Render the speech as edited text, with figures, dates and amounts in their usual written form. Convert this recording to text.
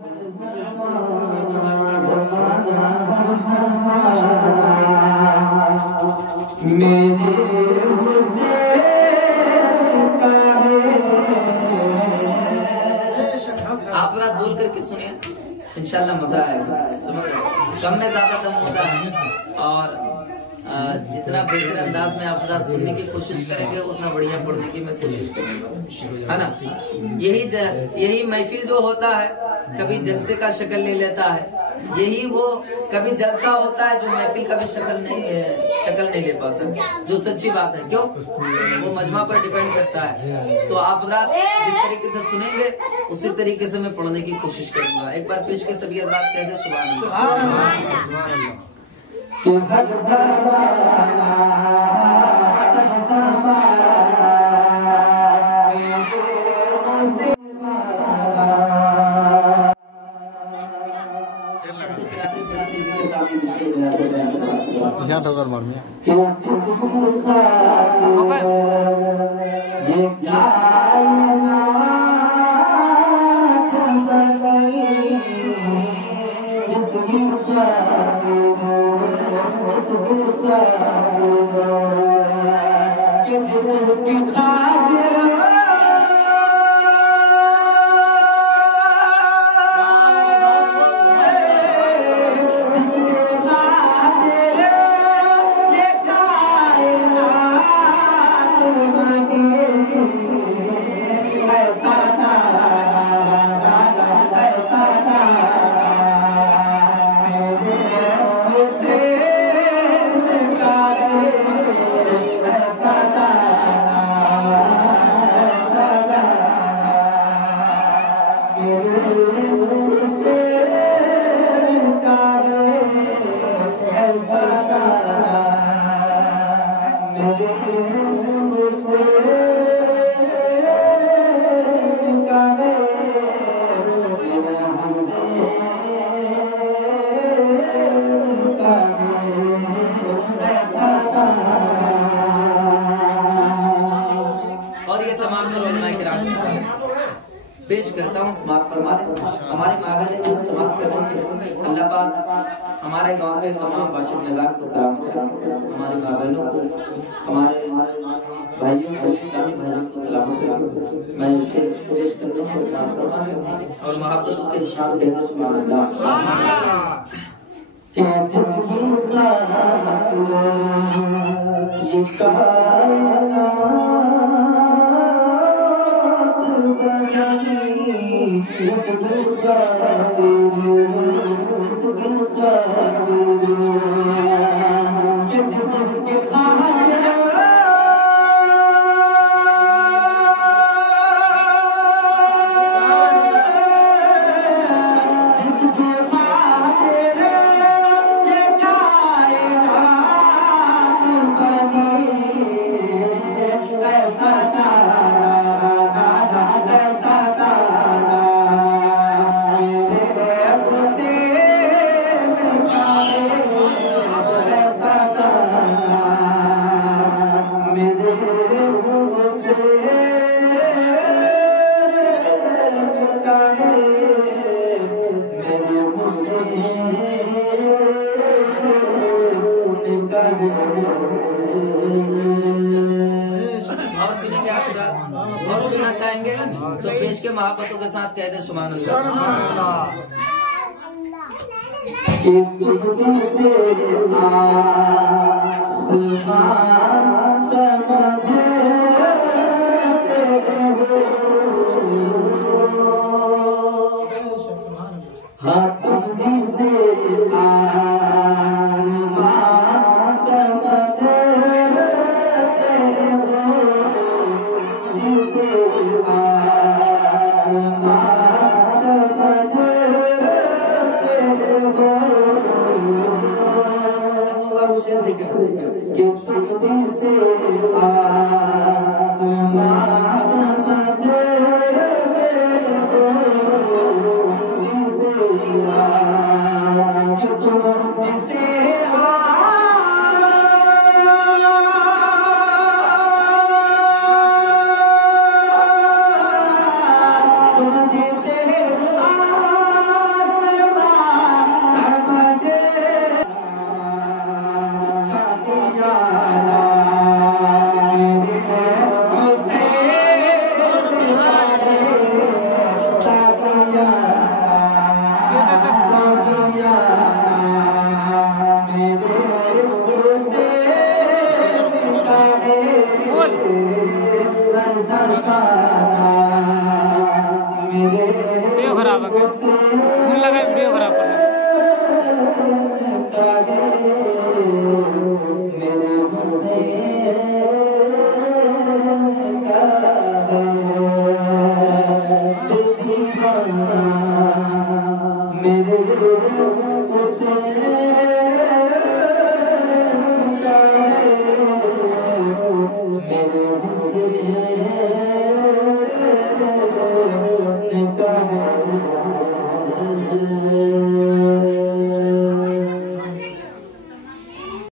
आप रात बोल करके सुनिए, इंशाल्लाह मजा आएगा। समझ रहे, कम में ज्यादा दम होता है और जितना बेहतर अंदाज में आप रात सुनने की कोशिश करेंगे उतना बढ़िया पढ़ने की मैं कोशिश करूंगा, है ना। यही महफिल जो होता है कभी जलसे का शक्ल ले लेता है, यही वो कभी जलसा होता है जो महफिल कभी शक्ल नहीं ले पाता, जो सच्ची बात है। क्यों? वो मजमा पर डिपेंड करता है। तो आप रात जिस तरीके से सुनेंगे उसी तरीके से मैं पढ़ने की कोशिश करूंगा। एक बार पेश के सभी रात कह दे सुभान अल्लाह। ठोकर मार मियां पेश करता हूँ समाप्त फरमाने। हमारे माँ बहन जो समाप्त कर रही है, अल्लाह पाक हमारे गांव के तमाम बाशिंदगान को सलामत रखे, हमारी माँ बहनों को, हमारे भाइयों को, इस्लामी भाइयों को सलामत रखे। मैं शेर पेश करने को समाप्त फरमाने और मोहब्बतों के साथ कहते सुभान अल्लाह। के जिसकी खातिर ये और सुनना चाहेंगे तो पेश के मोहब्बतों के साथ कह दे सुभान अल्लाह। कि तुझसे आसमान समझ